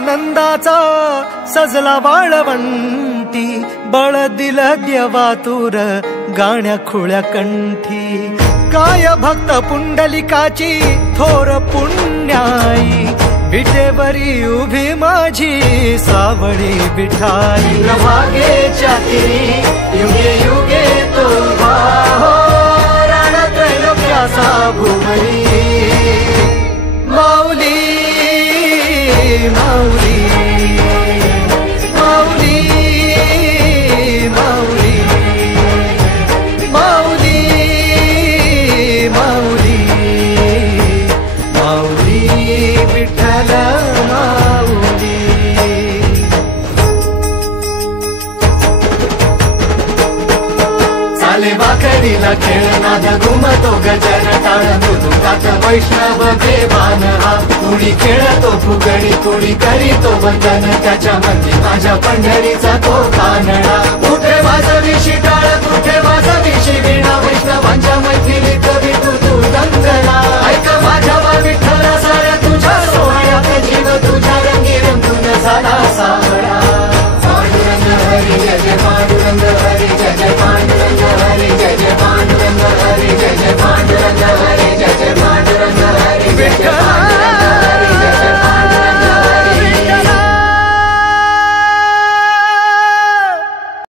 आनंदाचा सजला वाळवंटी, बळ दिलं देवातूर गाण्या खुळ्या कंठी. काय भक्त पुंडलिकाची थोर पुण्याई, विटेवरी उभी माझी सावळी विठाई. प्रभागेच्या तिरी युगे युगे तो उभा हो, रणत्रैलोक्याचा भुवरी. माऊली माऊली माऊली माऊली माऊली माऊली माऊली विठ्ठल माऊली. चाले वाकडीला खेळनाद घुमतो गजर टाळ, मृदुंगात वैष्णव देवान हा. कुणी खेळतो फुगडी, कुणी करीतो वंदन, त्याच्या मंदी माझ्या पंढरीचा तो कानडा. कुठे वाजवी शिटाळ, कुठे वाजवी शिवीणा,